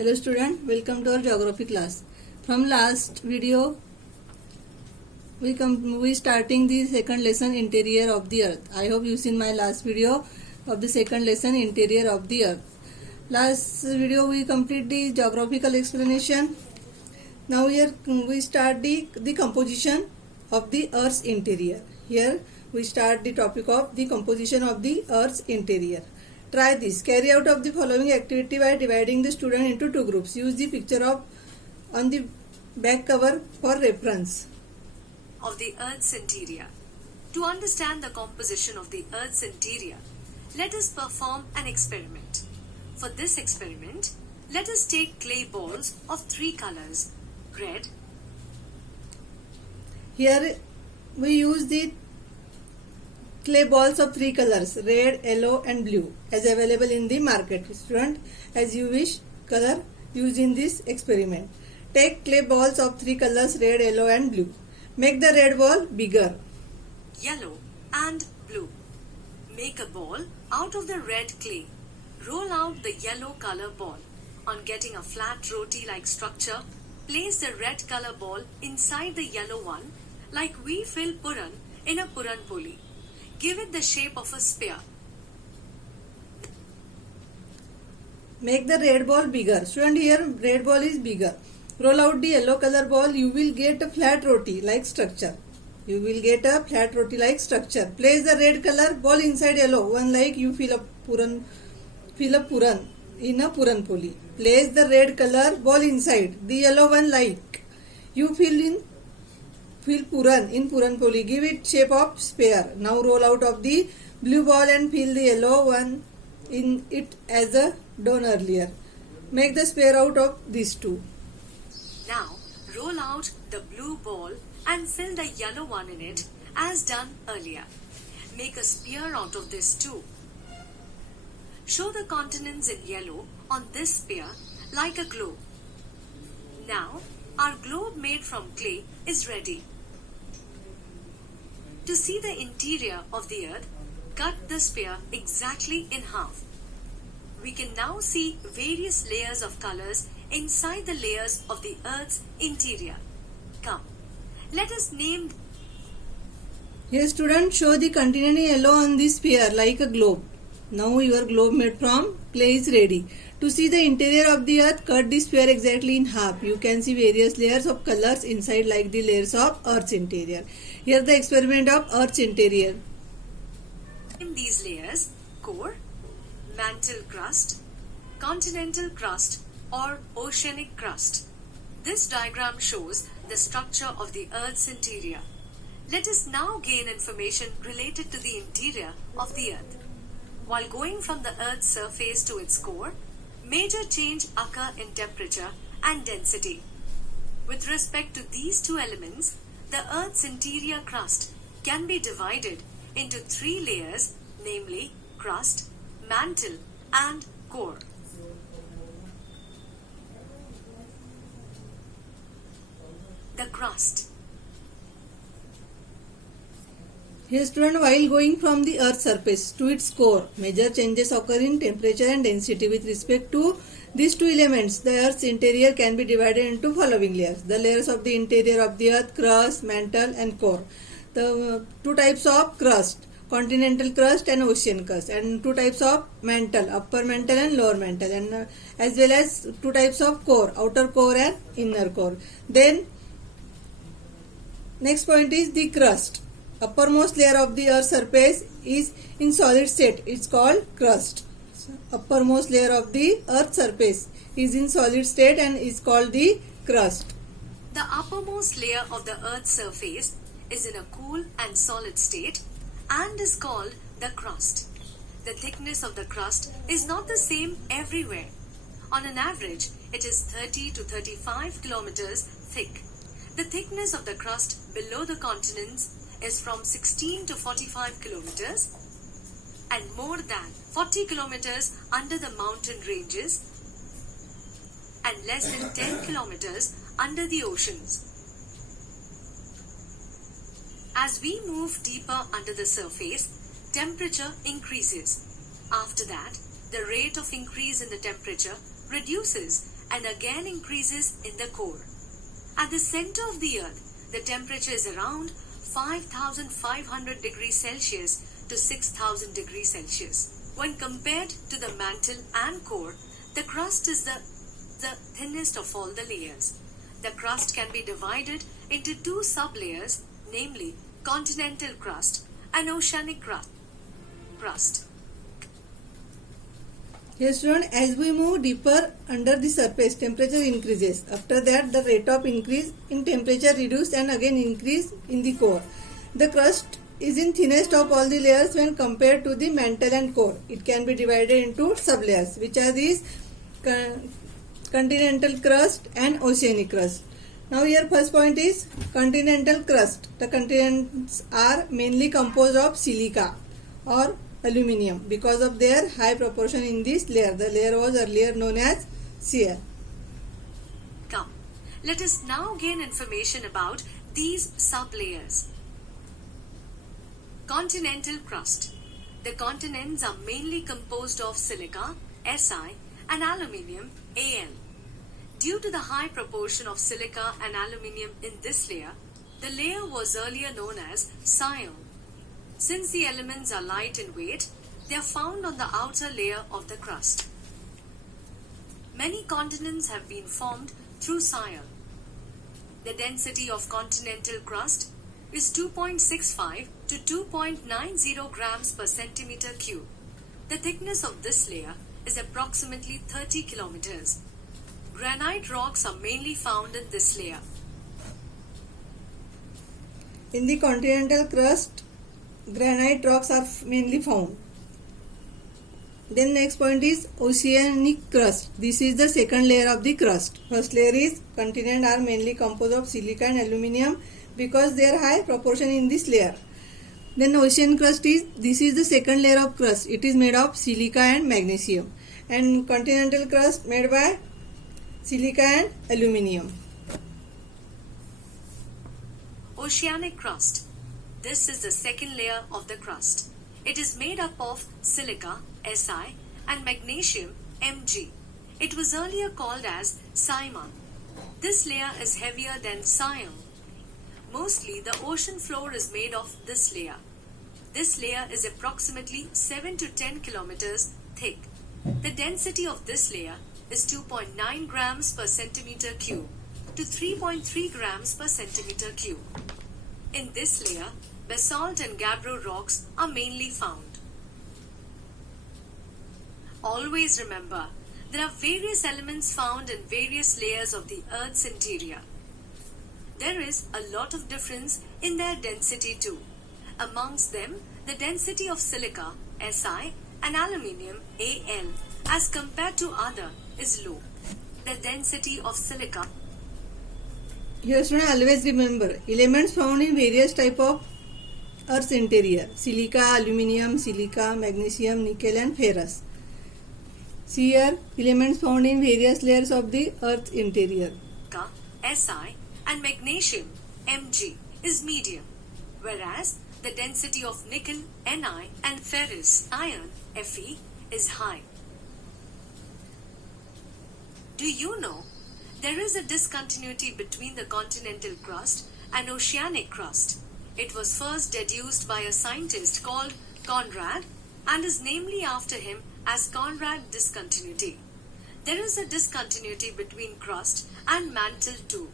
Hello student, welcome to our geography class. From last video we starting the second lesson interior of the earth. I hope you seen my last video of the second lesson interior of the earth. Last video we complete the geographical explanation. Now here we start the composition of the earth's interior. Here we start the topic of the composition of the earth's interior. Try this. Carry out of the following activity by dividing the student into two groups. Use the picture of on the back cover for reference. Of the Earth's interior. To understand the composition of the Earth's interior, let us perform an experiment. For this experiment, let us take clay balls of three colors: red. Here we use the clay balls of three colors: red, yellow and blue, as available in the market. Student, as you wish color used in this experiment. Take clay balls of three colors: red, yellow and blue. Make the red ball bigger. Yellow and blue. Make a ball out of the red clay. Roll out the yellow color ball. On getting a flat roti-like structure, place the red color ball inside the yellow one, like we fill puran in a puran poli. Give it the shape of a spear. Make the red ball bigger. Student, here red ball is bigger. Roll out the yellow color ball. You will get a flat roti like structure. Place the red color ball inside yellow one, like you fill up puran in a puran poli. Place the red color ball inside the yellow one, like you fill puran in puran poli. Give it shape of sphere. Now roll out of the blue ball and fill the yellow one in it as done earlier. Make the sphere out of these two. Now roll out the blue ball and fill the yellow one in it as done earlier. Make a spear out of this too. Show the continents in yellow on this spear like a globe. Now our globe made from clay is ready. To see the interior of the earth, cut the spear exactly in half. We can now see various layers of colors inside the layers of the earth's interior. Come, let us name. Here student, show the continent in yellow on this sphere like a globe. Now your globe made from clay is ready. To see the interior of the earth, cut the sphere exactly in half. You can see various layers of colors inside like the layers of earth's interior. Here the experiment of earth's interior. In these layers: core, mantle crust, continental crust or oceanic crust. This diagram shows the structure of the earth's interior. Let us now gain information related to the interior of the earth. While going from the earth's surface to its core, major change occur in temperature and density. With respect to these two elements, the earth's interior crust can be divided into three layers, namely crust, mantle and core. The crust. Here student, while going from the earth's surface to its core, major changes occur in temperature and density. With respect to these two elements, the earth's interior can be divided into following layers. The layers of the interior of the earth: crust, mantle and core. The two types of crust: continental crust and ocean crust, and two types of mantle: upper mantle and lower mantle, and as well as two types of core: outer core and inner core. Then next point is the crust. Uppermost layer of the earth's surface is in solid state. It's called crust. Uppermost layer of the earth's surface is in solid state and is called the crust. The uppermost layer of the earth's surface is in a cool and solid state and is called the crust. The thickness of the crust is not the same everywhere. On an average, it is 30 to 35 kilometers thick. The thickness of the crust below the continents is from 16 to 45 kilometers and more than 40 kilometers under the mountain ranges and less than 10 kilometers under the oceans. As we move deeper under the surface, temperature increases. After that, the rate of increase in the temperature reduces and again increases in the core. At the center of the Earth, the temperature is around 5,500 degrees Celsius to 6,000 degrees Celsius. When compared to the mantle and core, the crust is the thinnest of all the layers. The crust can be divided into two sublayers, namely continental crust and oceanic crust. Here student, as we move deeper under the surface, temperature increases. After that, the rate of increase in temperature reduce and again increase in the core. The crust is in thinnest of all the layers when compared to the mantle and core. It can be divided into sublayers, which are these continental crust and oceanic crust. Now here first point is continental crust. The continents are mainly composed of silica or aluminium because of their high proportion in this layer. The layer was earlier known as shear. Come, let us now gain information about these sublayers. Continental crust. The continents are mainly composed of silica, Si, and aluminium, Al. Due to the high proportion of silica and aluminium in this layer, the layer was earlier known as scion. Since the elements are light in weight, they are found on the outer layer of the crust. Many continents have been formed through scion. The density of continental crust is 2.65 to 2.90 grams per centimeter cube. The thickness of this layer is approximately 30 kilometers. Granite rocks are mainly found in this layer. In the continental crust, granite rocks are mainly found. Then next point is oceanic crust. This is the second layer of the crust. First layer is continents are mainly composed of silica and aluminium because they are high proportion in this layer. Then ocean crust is, this is the second layer of crust. It is made of silica and magnesium. And continental crust made by silica and aluminium. Oceanic crust. This is the second layer of the crust. It is made up of silica, Si, and magnesium, Mg. It was earlier called as Simon. This layer is heavier than scion. Mostly the ocean floor is made of this layer. This layer is approximately 7 to 10 kilometers thick. The density of this layer is 2.9 grams per centimeter cube to 3.3 grams per centimeter cube. In this layer, basalt and gabbro rocks are mainly found. Always remember, there are various elements found in various layers of the Earth's interior. There is a lot of difference in their density too. Amongst them, the density of silica, Si, and aluminium, Al, as compared to other, is low. The density of silica. Here student, always remember elements found in various type of Earth's interior: silica, aluminium, silica, magnesium, nickel, and ferrous. See here, elements found in various layers of the Earth's interior. Si, and magnesium, Mg, is medium, whereas the density of nickel, Ni, and ferrous iron, Fe, is high. Do you know there is a discontinuity between the continental crust and oceanic crust? It was first deduced by a scientist called Conrad and is named after him as Conrad discontinuity. There is a discontinuity between crust and mantle too.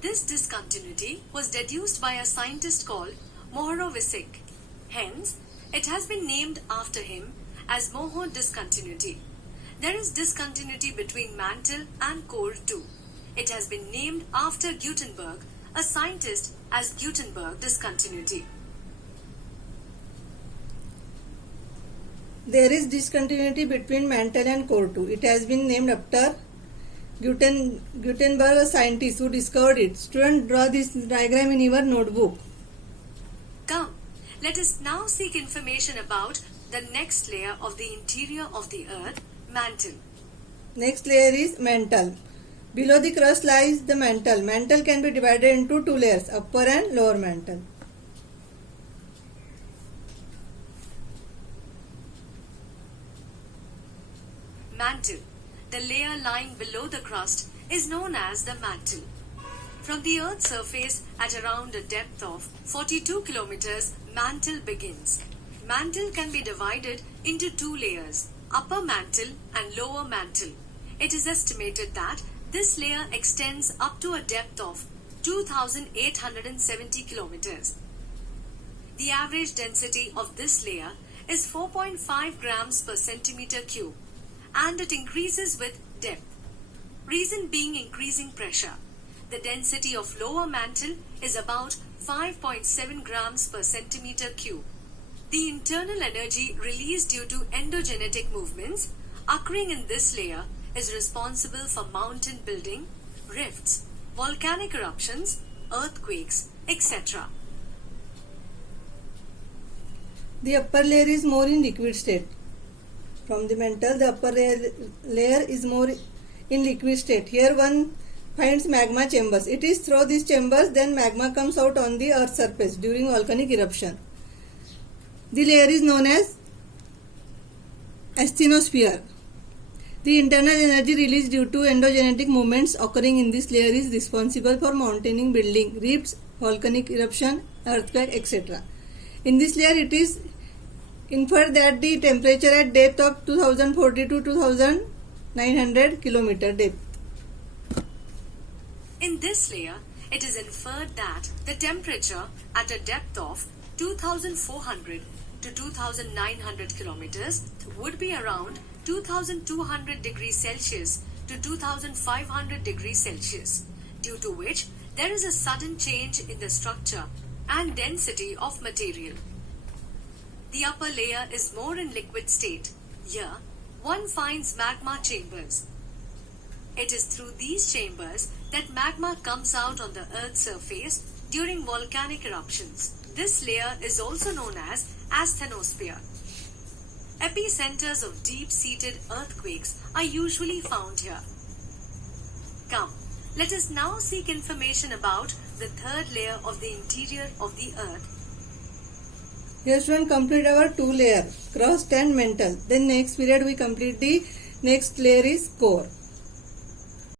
This discontinuity was deduced by a scientist called Mohorovicic. Hence, it has been named after him as Moho discontinuity. There is discontinuity between mantle and core too. It has been named after Gutenberg, a scientist, as Gutenberg discontinuity. There is discontinuity between mantle and core too. It has been named after Gutenberg, a scientist who discovered it. Students, draw this diagram in your notebook. Come, let us now seek information about the next layer of the interior of the Earth, mantle. Next layer is mantle. Below the crust lies the mantle. Mantle can be divided into two layers, upper and lower mantle. Mantle. The layer lying below the crust is known as the mantle. From the Earth's surface at around a depth of 42 kilometers, mantle begins. Mantle can be divided into two layers, upper mantle and lower mantle. It is estimated that this layer extends up to a depth of 2,870 kilometers. The average density of this layer is 4.5 grams per centimeter cube, and it increases with depth. Reason being increasing pressure. The density of lower mantle is about 5.7 grams per centimeter cube. The internal energy released due to endogenetic movements occurring in this layer is responsible for mountain building, rifts, volcanic eruptions, earthquakes, etc. The upper layer is more in liquid state. From the mantle, the upper layer is more in liquid state. Here one finds magma chambers. It is through these chambers then magma comes out on the earth's surface during volcanic eruption. The layer is known as asthenosphere. The internal energy released due to endogenetic movements occurring in this layer is responsible for mountaining building, rifts, volcanic eruption, earthquake, etc. In this layer, it is inferred that the temperature at depth of 2040 to 2900 km depth. In this layer, it is inferred that the temperature at a depth of 2400 to 2900 kilometers would be around 2200 degrees Celsius to 2500 degrees Celsius, due to which there is a sudden change in the structure and density of material. The upper layer is more in liquid state. Here, one finds magma chambers. It is through these chambers that magma comes out on the Earth's surface during volcanic eruptions. This layer is also known as asthenosphere. Epicenters of deep-seated earthquakes are usually found here. Come, let us now seek information about the third layer of the interior of the Earth. Here students complete our two layer, crust and mantle. Then next period we complete the next layer is core.